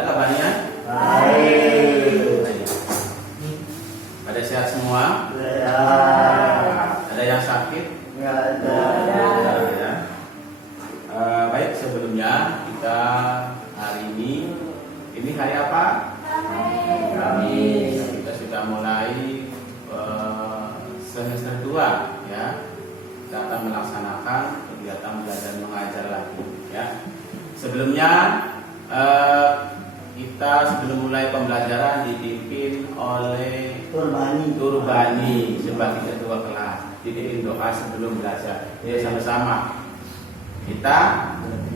Gimana kabarnya? Baik. Pada sehat semua? Ya. Ada yang sakit? Nggak ada. Ya. Baik, sebelumnya kita hari ini hari apa? Kamis. Kita sudah mulai semester 2 ya. Kita akan melaksanakan kegiatan belajar mengajar lagi ya. Sebelumnya kita sebelum mulai pembelajaran dipimpin oleh Turbani sebagai ketua kelas, dipimpin doa sebelum belajar. Jadi sama-sama kita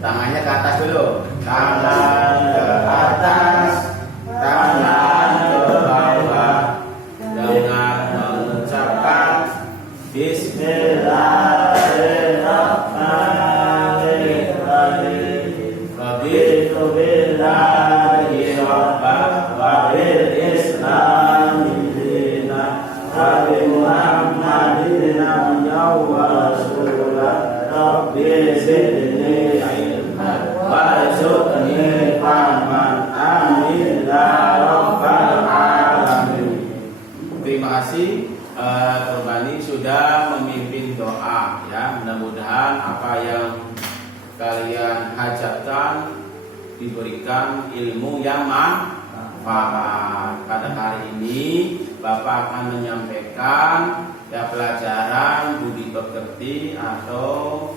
tangannya ke atas dulu, tangan ke atas, tangan ke bawah dengan mengucapkan Bismillahirrahmanirrahim. Raditu billahi rabban wa bil islami dinan wa bi Muhammadin nabiyyan wa rasulan. Rabbi zidni ilman warzuqni fahman. Amin ya rabbal alamin. Terima kasih Turbani sudah memimpin doa ya. Mudah-mudahan apa yang kalian hajatkan diberikan ilmu yang manfaat. Pada hari ini Bapak akan menyampaikan ya pelajaran budi pekerti atau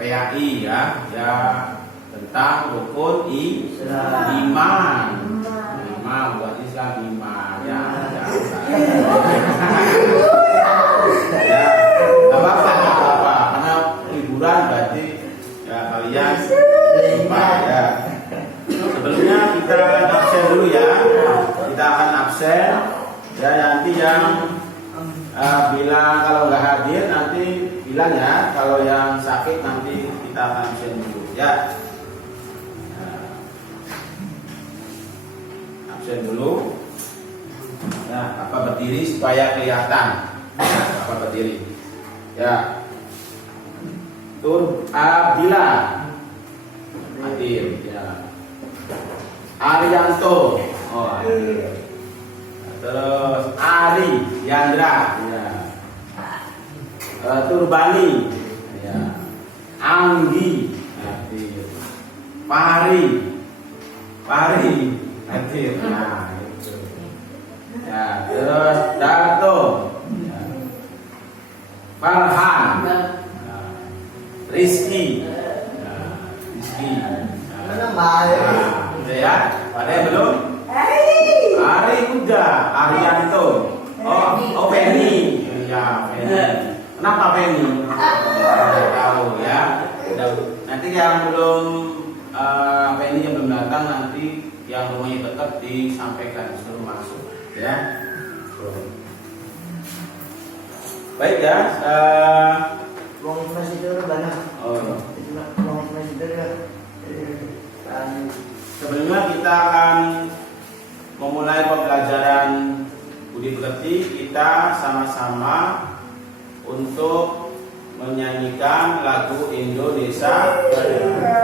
PAI ya tentang rukun iman. Iman buat Islam iman ya. Ya, nggak apa-apa karena liburan berarti ya kalian iman ya. Sebelumnya kita absen dulu ya. Kita akan absen ya, nanti yang bilang kalau nggak hadir nanti bilang ya, kalau yang sakit nanti kita akan absen dulu ya. Absen dulu. Nah, apa berdiri supaya kelihatan. Apa berdiri. Ya. Bila hadir ya. Arianto. Oh, hadir. Terus Ari Yandra ya. Turbani ya. Anggi hadir. Pari hadir. Nah, itu. Ya, terus Dato ya. Farhan ya. Rizky ya. Udah ya? Ada yang belum? Ari udah, Arianto. Oh Penny. Ya, Penny. Kenapa Penny? Tahu ya. Nanti yang belum Penny yang belum datang nanti yang rumahnya tetap disampaikan suruh masuk ya. Baik ya. Uang informasi dulu banyak. Oh. Uang informasi dulu. Sebelumnya kita akan memulai pembelajaran budi pekerti. Kita sama-sama untuk menyanyikan lagu Indonesia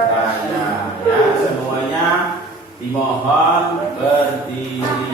Raya. Ya, semuanya dimohon berdiri.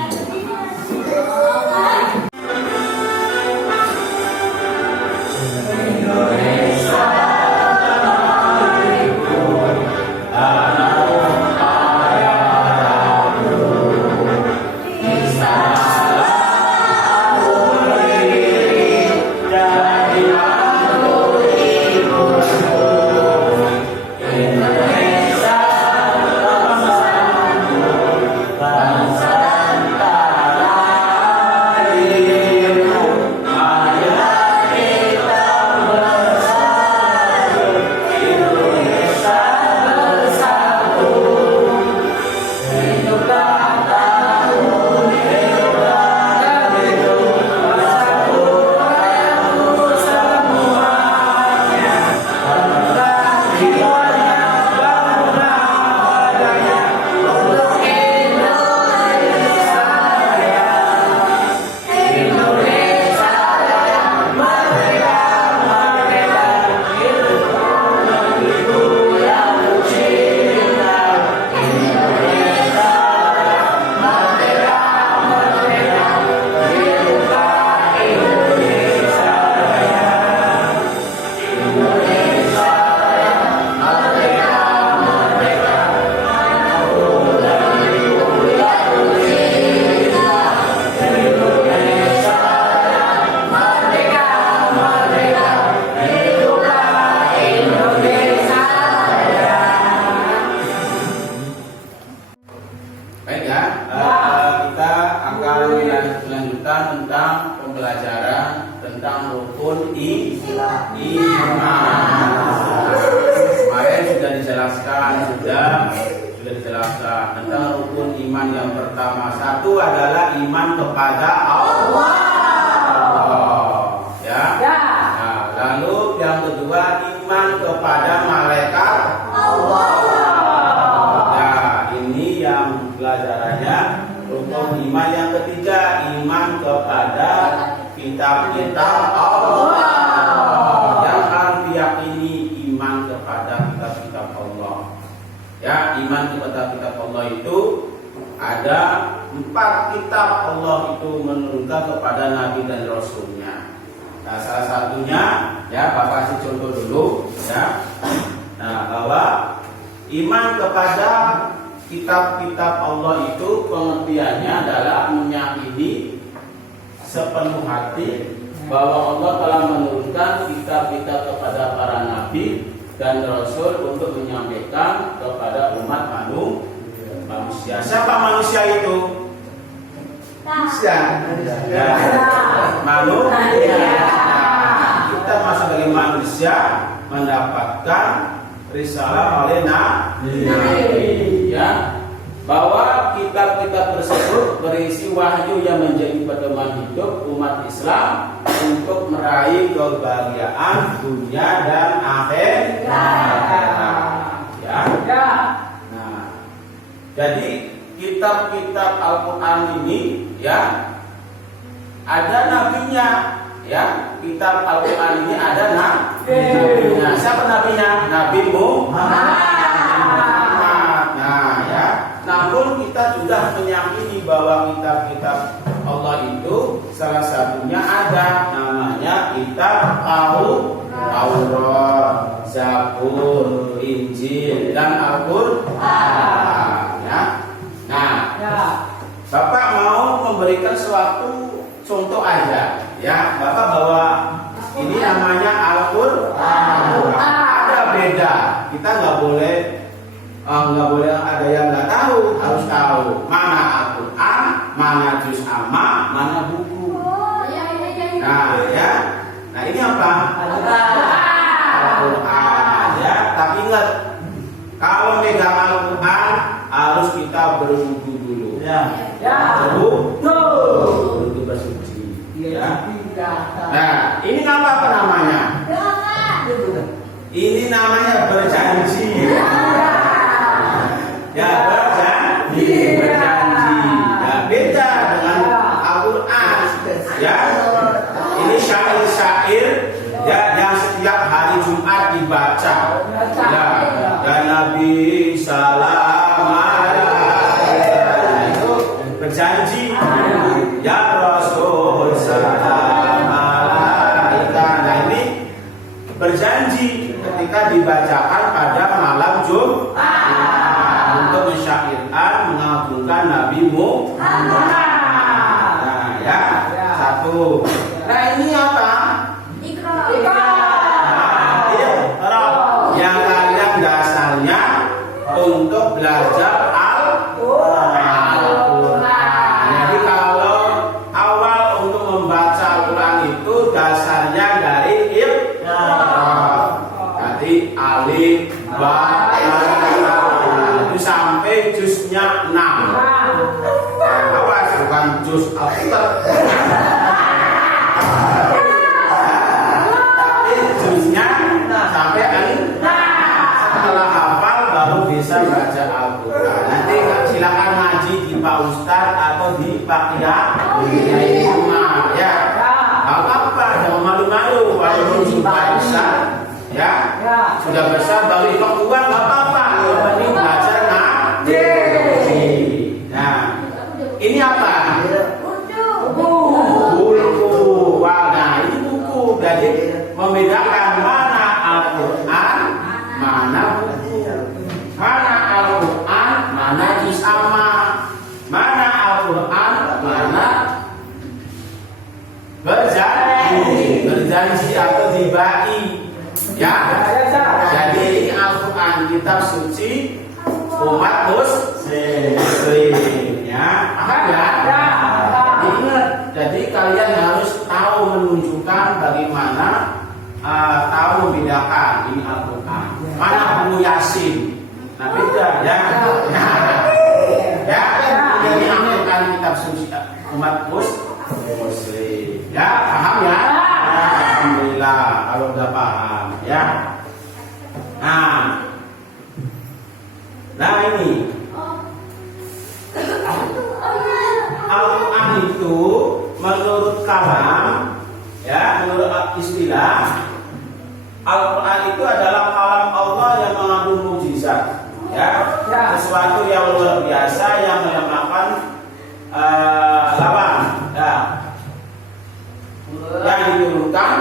Bangsa dan tanah rukun iman. Kemarin sudah dijelaskan tentang rukun iman yang pertama. Satu adalah iman kepada Allah. Ya. Nah, lalu yang kedua iman kepada malaikat Allah. Nah, ini yang pelajarannya rukun iman. Yang ketiga iman kepada kitab-kitab Allah. Yang harus diyakini iman kepada kitab-kitab Allah. Ya, iman kepada kitab Allah itu ada 4 kitab Allah itu menurunkan kepada Nabi dan Rasulnya. Nah, salah satunya ya Bapak kasih contoh dulu ya. Nah, bahwa iman kepada kitab-kitab Allah itu pengertiannya adalah meyakini sepenuh hati bahwa Allah telah menurunkan kitab-kitab kepada para nabi dan rasul untuk menyampaikan kepada umat manusia. Siapa manusia itu? Manusia. Ya. Manusia. Kita masuk sebagai manusia mendapatkan risalah oleh Nabi. Ya. Bahwa kitab-kitab tersebut berisi wahyu yang menjadi pedoman hidup umat Islam untuk meraih kebahagiaan dunia dan akhirat. Ya. Nah, jadi kitab-kitab Al-Quran ini ya ada nabinya. Ya, kitab Al-Quran ini ada nabinya. Siapa nabinya? Nabi Muhammad. Nah, ya. Namun kita sudah meyakini bahwa kitab-kitab Allah itu salah satunya ada namanya kitab Taurat, Zabur, Injil dan Al-Qur'an. Ya. Nah, Bapak mau memberikan suatu contoh aja. Ya, Bapak bawa ini namanya Al-Qur'an. Ada beda. Kita nggak boleh ada yang nggak tahu, harus tahu mana Al-Quran, mana juz amma, mana buku. Nah, ya, nah ini apa? Al-Quran. Ya, tapi ingat kalau megang Al-Quran harus kita berwudu dulu. Berwudu bersuci. Ya. Nah, ini apa namanya? Ini namanya berjanji. Ya, berjanji. Ya, beda dengan Al-Quran. Ya, ini syair-syair ya yang setiap hari Jumat dibaca. Ya, dan Nabi salam alaihi itu berjanji. Ya Rasul salam alaihi. Nah, ini berjanji ketika dibacakan pada malam Jumat. Untuk mensyairkan mengagungkan Nabi Muhammad. Nah, ya, satu. Nah, ini apa? Iqra. Yang kalian dasarnya untuk belajar Al-Quran. Jadi kalau awal untuk membaca Al-Quran itu dasarnya dari Iqra. Jadi alif, ba, sampai juznya 6. Awas bukan juz Al-Quran. Tapi juznya sampai 6. Setelah hafal baru bisa baca Al-Quran. Nanti silakan ngaji di Pak Ustadz atau di Pak Kiai rumah ya. Apa-apa, jangan malu-malu. Walaupun sudah besar ya, sudah besar baru ikut uang nggak apa-apa. Yang penting belajar. Nah, ini apa? Buku. Wah, nah ini buku. Jadi membedakan mana Al-Quran, mana buku, mana Al-Quran, mana juz amma, mana Al-Quran, mana berjanji atau dibai. Ya, jadi ini Al-Quran kitab suci umat muslim ya, paham ya? Ingat, jadi kalian harus tahu menunjukkan bagaimana tahu membedakan ini Al-Quran. Mana buku Yasin? Nah beda ya. Ya, ini Al-Quran kitab suci umat Muslim. Ya, paham ya? Alhamdulillah kalau udah paham ya. Nah ini Al-Quran itu menurut kalam, ya, menurut istilah, Al-Quran itu adalah kalam Allah yang mengandung mukjizat, ya, sesuatu yang luar biasa yang melemahkan lawan, ya, yang diturunkan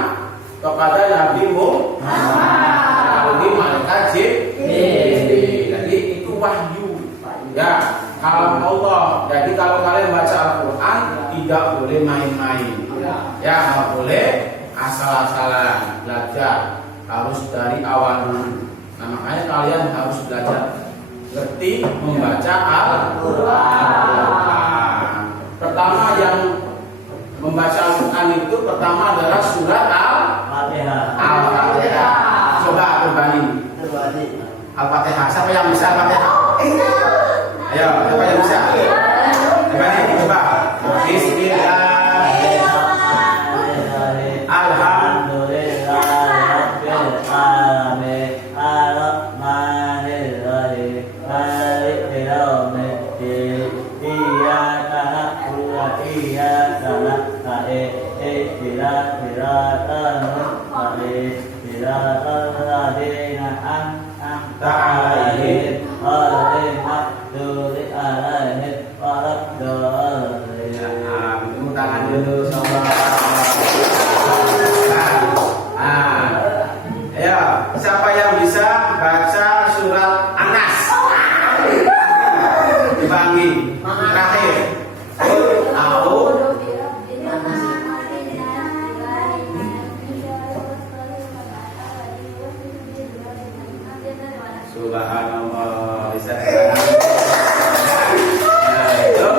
kepada Nabi Muhammad, malaikat Jibril. Jadi itu wahyu, ya, kalam Allah. Jadi kalau kalian baca Al-Quran tidak boleh main-main, ya, nggak boleh asal-asalan belajar, harus dari awal dulu. Nah makanya kalian harus belajar ngerti membaca Al-Quran. Pertama yang membaca Al-Quran itu pertama adalah surat Al-Fatihah. Coba berbanding Al-Fatihah. Siapa yang bisa Al-Fatihah? Ayo, siapa yang bisa? Berbanding, coba. Bismillahirrahmanirrahim. Alhamdulillahirrahmanirrahim. Ar-Rahmanirrahim. Maliki yaumiddin. Iyyaka na'budu wa iyyaka nasta'in. Ihdinas siratal mustaqim. Siratal ladzina an'amta 'alaihim ghairil maghdubi 'alaihim waladdallin. Tepuk tangan dulu sama. Ayo, siapa yang bisa baca surat An-Nas? Dibagi terakhir. Subhanallah, bisa. Nah, itu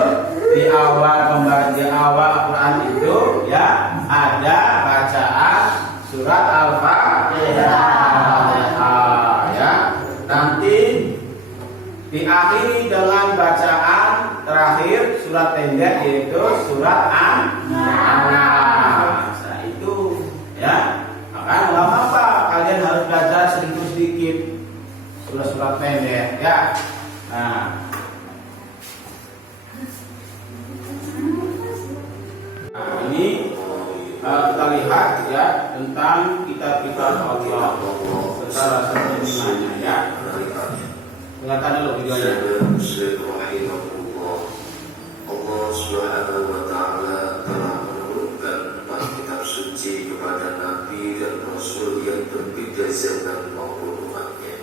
di awal Al-Quran itu ya ada bacaan surat Al-Fatihah, ya. Nanti diakhiri dengan bacaan terakhir surat pendek yaitu surat An-Nas. Nah itu ya, maka nggak apa-apa kalian harus belajar sedikit-sedikit surat-surat pendek, ya. Nah, ini kita lihat ya tentang kitab-kitab Allah secara sederhananya, ya. Kelihatan dulu videonya. Allah Subhanahu wa Ta'ala telah menurunkan 4 kitab suci kepada Nabi dan Rasul yang berbeda zaman maupun umatnya.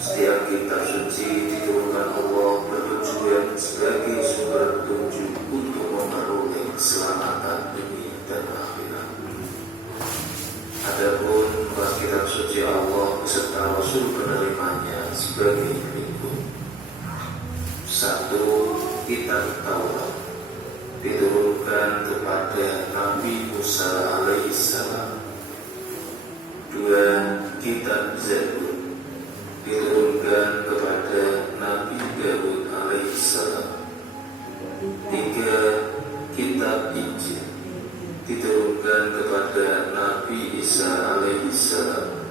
Setiap kitab suci diturunkan Allah bertujuan sebagai sumber petunjuk untuk memperoleh keselamatan dunia dan akhirat. Adapun 4 kitab suci Allah beserta Rasul penerimanya sebagai berikut. 1. Kitab Taurat diturunkan kepada Nabi Musa alaihissalam. 2. Kitab Zabur diturunkan kepada Nabi Daud alaihissalam. 3. Kitab Injil diturunkan kepada Nabi Isa alaihissalam.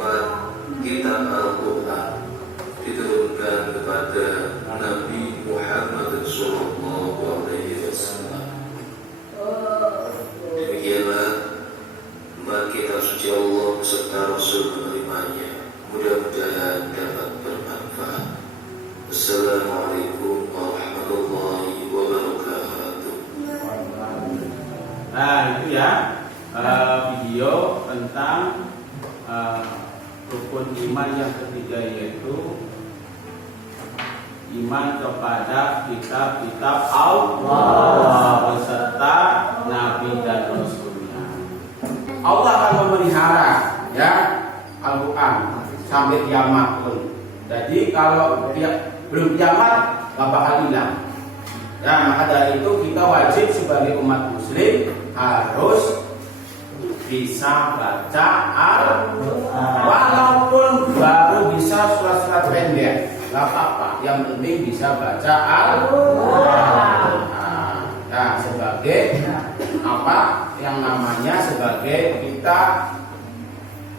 4. Kitab Al-Quran diturunkan kepada Nabi Muhammad sallallahu alaihi wasallam. Demikianlah 4 kitab suci Allah beserta Rasul penerimanya. Mudah-mudahan dapat bermanfaat. Assalamualaikum warahmatullahi wabarakatuh. Nah itu ya video tentang rukun iman yang ketiga, yaitu iman kepada kitab-kitab Allah beserta Nabi dan Rasulnya. Allah akan memelihara ya Al-Quran sampai kiamat pun. Jadi kalau belum kiamat nggak bakal hilang. Ya maka dari itu kita wajib sebagai umat Muslim harus bisa baca walaupun baru bisa surat-surat pendek, nggak apa-apa. Yang penting bisa baca Nah, sebagai apa yang namanya sebagai kita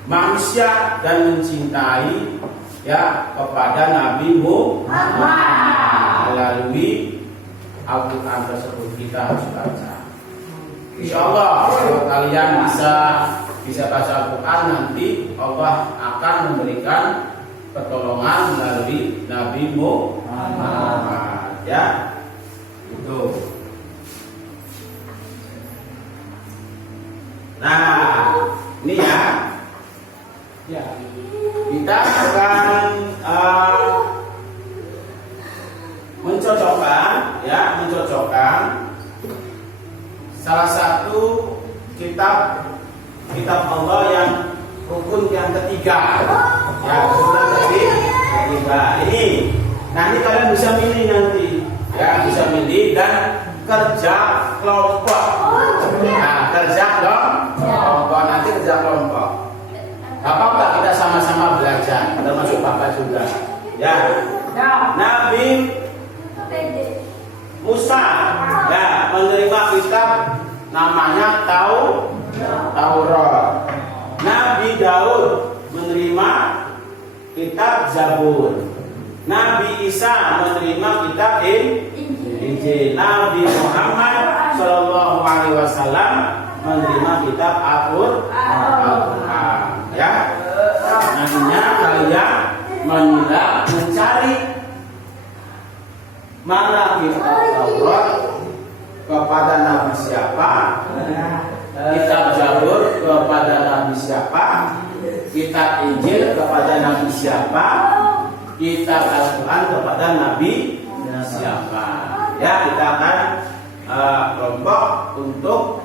manusia dan mencintai ya kepada Nabi Muhammad melalui Al-Quran tersebut kita harus baca. Insya Allah kalau kalian bisa baca Al-Quran, nanti Allah akan memberikan pertolongan melalui Nabi Muhammad ya. Itu. Nah, ini ya. Kita akan mencocokkan salah satu kitab Allah yang rukun yang ketiga. Ya, sudah ketiga. Ini nanti kalian bisa milih nanti. Ya, bisa milih dan kerja kelompok. Nah, kerja kelompok nanti kerja kelompok. Apa-apa kita sama-sama belajar, termasuk Bapak juga. Ya. Nabi Musa ya menerima kitab namanya Taurat. Nabi Daud menerima kitab Zabur. Nabi Isa menerima kitab Injil. Nabi Muhammad Shallallahu Alaihi Wasallam menerima kitab Al-Quran. Ya, nantinya kalian mencari mana kitab Taurat kepada Nabi siapa, kitab Zabur kepada Nabi siapa, kitab Injil kepada Nabi siapa, kitab Al-Quran kepada Nabi siapa. Ya, kita akan kelompok untuk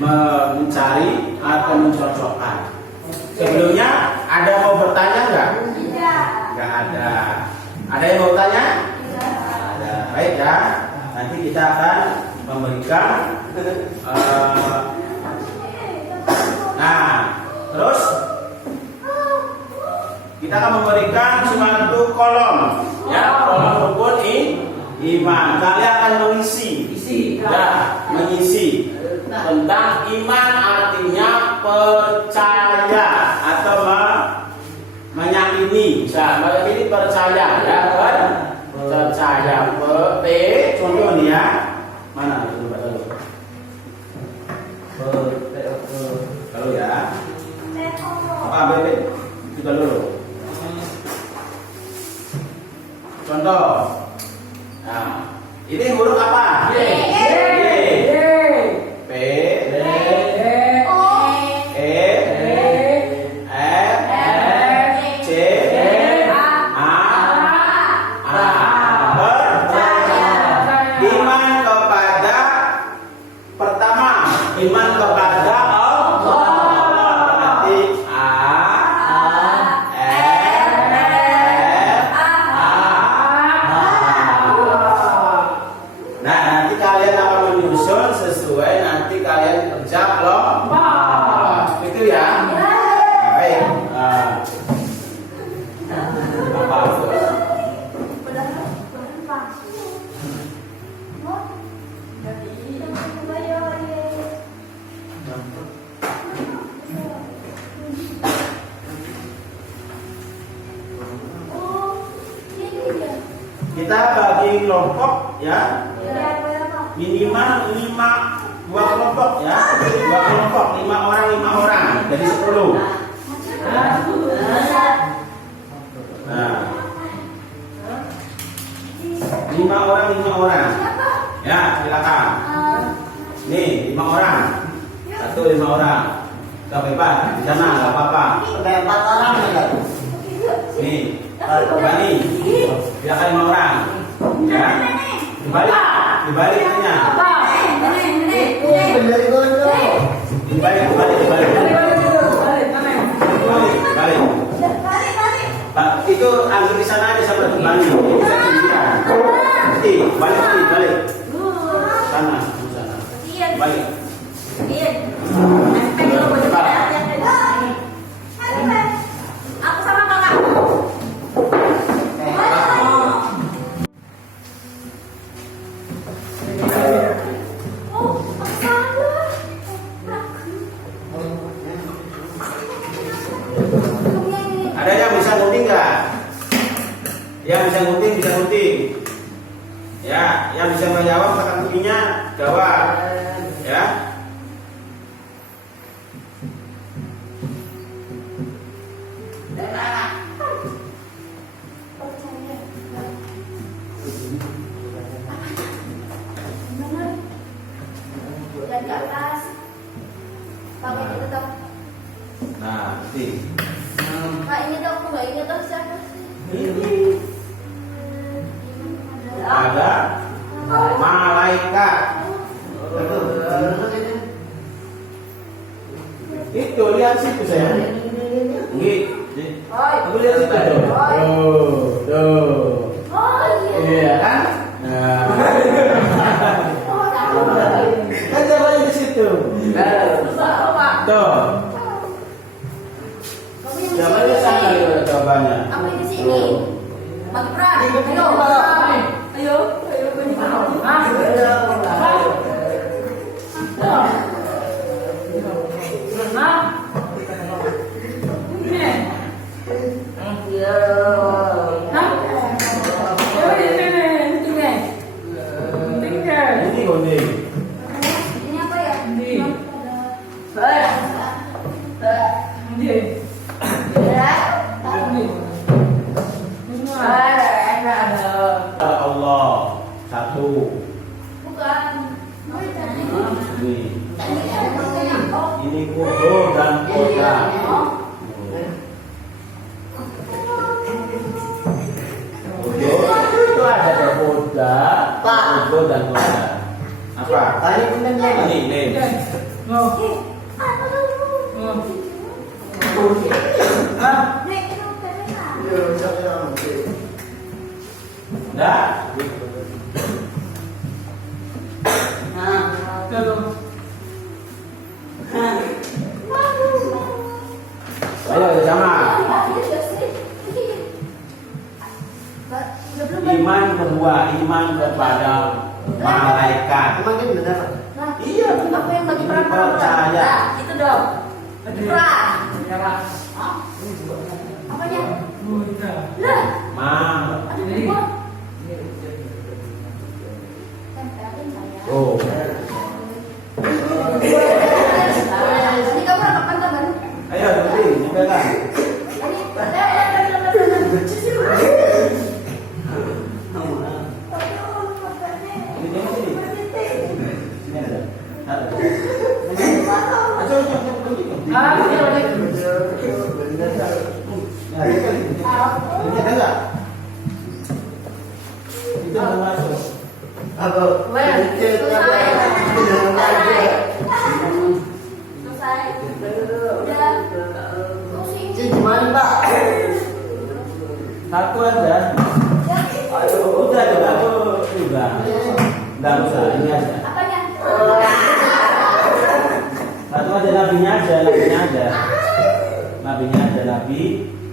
mencari atau mencocokkan. Sebelumnya ada mau bertanya nggak? Nggak ada. Ada yang mau tanya? Ada. Baik ya. Nanti kita akan memberikan. Nah, terus kita akan memberikan suatu kolom, ya, kolom rukun iman. Kalian akan mengisi tentang iman, artinya percaya atau meyakini. Bisa meyakini percaya, ya kan? Percaya. Contoh nih ya. Mana? Coba dulu. Lalu ya. Apa BP? Coba dulu. Contoh. Nah, ini huruf apa? P, E, F, C, A. Iman kepada pertama, iman kepada Allah. Nanti A, F, A. Nah, nanti kalian akan menyusun sesuai nanti kalian kerja kelompok. Itu ya. Baik. Apa itu? Kita bagi kelompok ya. Minimal 2 kelompok ya. 2 kelompok, 5 orang jadi 10. Nah, 5 orang. Ya, silakan. Nih, 5 orang. 5 orang. Gak bebas di sana, gak apa-apa. Sampai 4 orang ya. Nih, Bani, silakan 5 orang. Ya, dibalik ininya. Dibalik. Pak, itu anggur di sana aja sama Bani. Balik. Sana. balik. Iya. Pengen lo bocor aku sama kakak. Oh, Ada yang bisa gunting nggak? Yang bisa gunting, bisa gunting. Ya, yang bisa menjawab kata kuncinya jawab. Ya. Dan di atas. Pakai itu tetap. Nah, nanti. Pak ini tuh aku nggak ingat tuh siapa sih? Ada malaikat. Itu lihat situ saya. Nggih. Aku lihat situ tuh. Tuh. Oh iya. Iya kan? Nah. Kan jawabannya di situ. Pak. Tuh. Jawabannya sama dengan jawabannya. Aku di sini. Bagi peran. Ayo. Ayo bagi peran. Ini gunting. Ini apa ya? Allah satu. Bukan. Ini kudo dan koda. Kudo itu ada koda, kudo dan koda. Apa? Ini lem. Dah. Ayo sama. Iman kedua, iman kepada malaikat. Iya, Apa yang bagi peran? percaya. Nah, itu dong. Bagi peran. Apanya? Lah. Mang. Aduh, gua. Tempelin saya. Oh. Ini kamu rekaman kan? Ayo, gunting, dipegang. Ini dia sini. Sini ada. Ada. Ayo, gunting. Ini ada enggak? Itu mau masuk. Selesai. Udah. Pusing. Satu aja. Udah juga. Enggak usah, ini aja. Apanya? Satu aja nabinya aja. Nabinya aja, nabi.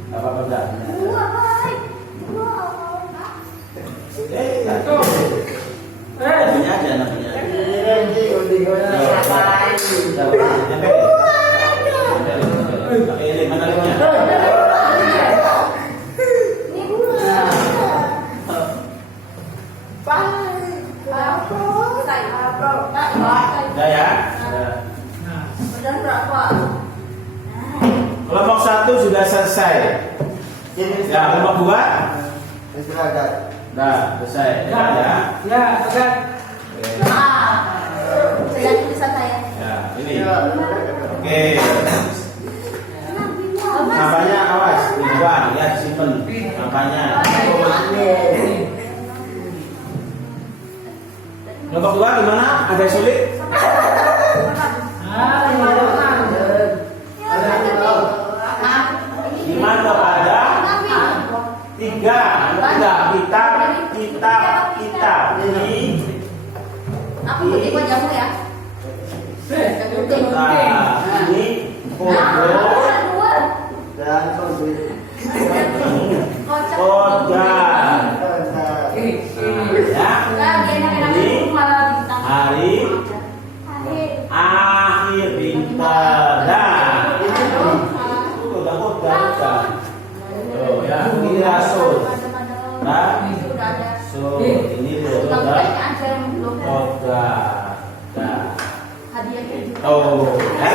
Apa-apa enggak? Dua, baik. Dua. Satu. Nabinya aja. Ini mana lemnya? Ini gula. Udah ya? Udah berapa? Kelompok 1 sudah selesai. Ya, kelompok 2? Nah, selesai. Ya. Oke. Saya bisa saya. Ya, ini. Oke. Nampaknya awas, dibuang, ya disimpan. Nampaknya. Kelompok 2 gimana? Ada yang sulit? Iman kepada tiga kita. Aku beli buat jamu ya. Nah, ini kodo Dan kode. kodar. Ya, ini hari akhir pintar. Nah, udah kodar. Oh ya, ini rasul. So, ini kodar. Kodar. Oh, ya.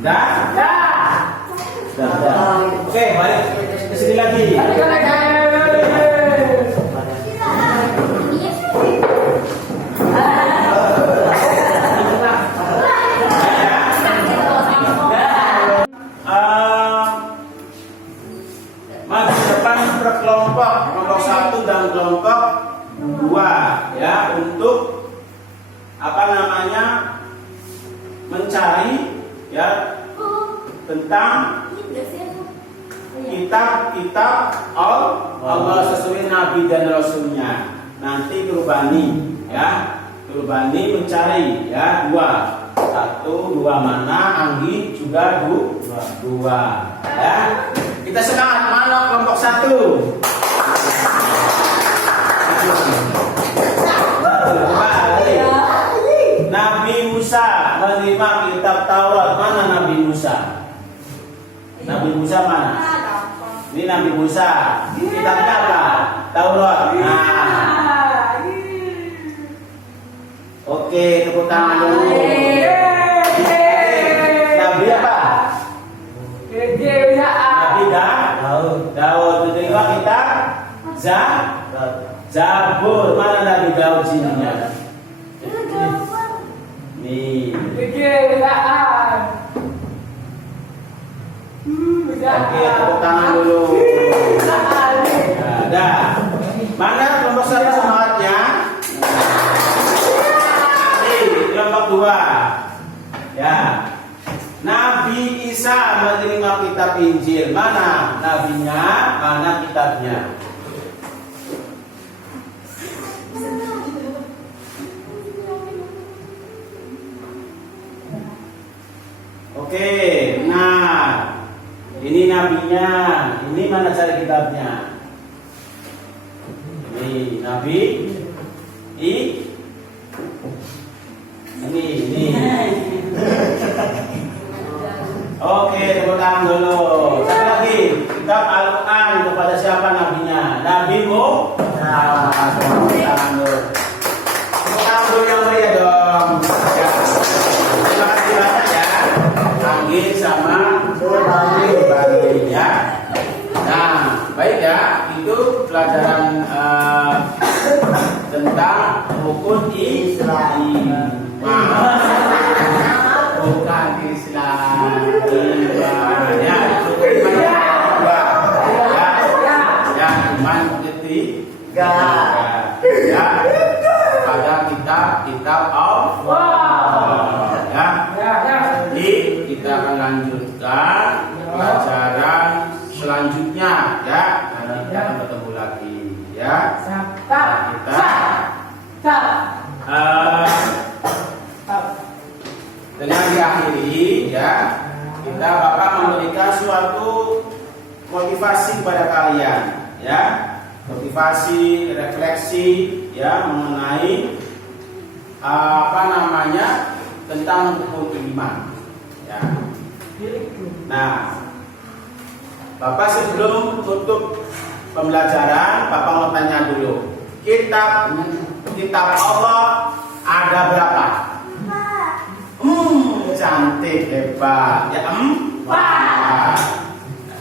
Dah. Oke, balik ke sini lagi. Maju depan berkelompok, kelompok 1 dan kelompok 2 ya, untuk apa namanya, mencari ya tentang kitab-kitab Allah sesuai Nabi dan Rasulnya. Nanti Qurbani ya, Qurbani mencari ya 2. 1, 2 mana, Anggi juga 2 ya. Kita semangat, mana kelompok 1? Nabi Musa menerima kitab Taurat. Mana Nabi Musa? Nabi Musa mana? Ini Nabi Musa. Kitabnya apa? Taurat. Nah. Oke, tepuk tangan dulu. Nabi apa? Nabi Daud. Menerima kitab Zabur. Mana Nabi Daud sininya? Nih. Oke, tepuk tangan dulu. Dah. Mana kelompok 1 semangatnya? Nih, kelompok 2. Ya. Nabi Isa menerima kitab Injil. Mana nabinya? Mana kitabnya? Oke, nah ini nabinya, ini mana cari kitabnya? Ini nabi, ini. Oke, tepuk tangan dulu. Sekali lagi, kitab Al-Quran kepada siapa nabinya? Nabi Muhammad. Tepuk tangan dulu. Tepuk tangan dulu yang meriah dong. Ya. Terima kasih banyak ya. Anggi sama Bali ya. Nah, baik ya. Itu pelajaran tentang rukun Islam. Bukan Islam. Ya, rukun iman ya, iman ketiga. Ya, pada kitab Allah. Ya. Jadi kita akan lanjutkan pelajaran selanjutnya ya. Nanti kita akan ketemu lagi ya. Dengan diakhiri ya, kita bakal memberikan suatu motivasi kepada kalian ya, motivasi refleksi ya mengenai apa namanya, tentang rukun iman ya. Nah, Bapak sebelum tutup pembelajaran, Bapak mau tanya dulu, kitab Allah ada berapa? Cantik, hebat ya.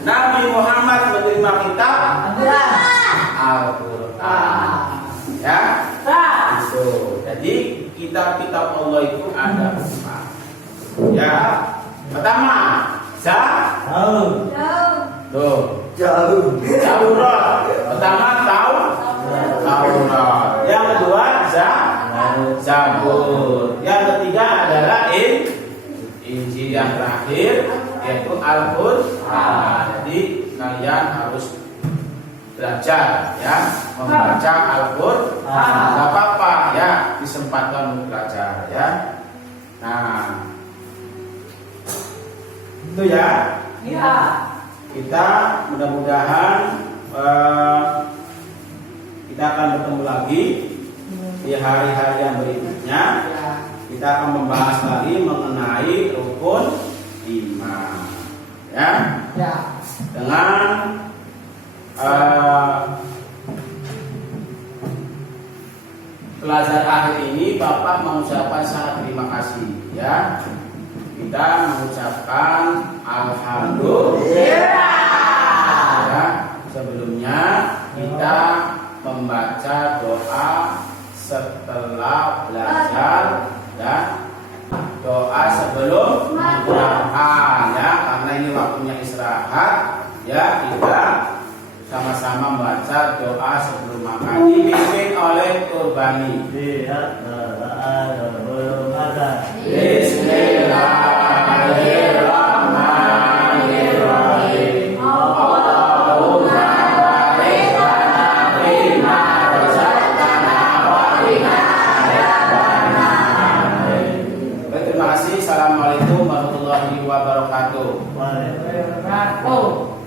Nabi Muhammad menerima kitab Al-Quran ya. Itu. Jadi kitab-kitab Allah itu ada berapa? Ya. Pertama, Taurat. Pertama Taurat. Yang kedua Zabur. Yang ketiga adalah Injil. Yang terakhir yaitu Al-Quran. Jadi kalian harus belajar ya, membaca Al-Qur'an. Nggak apa-apa ya, disempatkan untuk belajar ya. Nah, itu ya. Iya. Kita mudah-mudahan kita akan bertemu lagi di hari-hari yang berikutnya. Kita akan membahas lagi mengenai rukun iman ya. Dengan pelajaran akhir ini Bapak mengucapkan sangat terima kasih ya. Kita mengucapkan alhamdulillah ya. Sebelumnya kita membaca doa setelah belajar ya. Doa sebelum makan ya, karena ini waktunya istirahat ya. Kita sama-sama membaca doa sebelum makan, dipimpin oleh Qurbani. Bismillahirrahmanirrahim. Allahumma barik lana fima razaqtana wa qina adzabannar. Terima kasih. Assalamualaikum warahmatullahi wabarakatuh. Waalaikumsalam.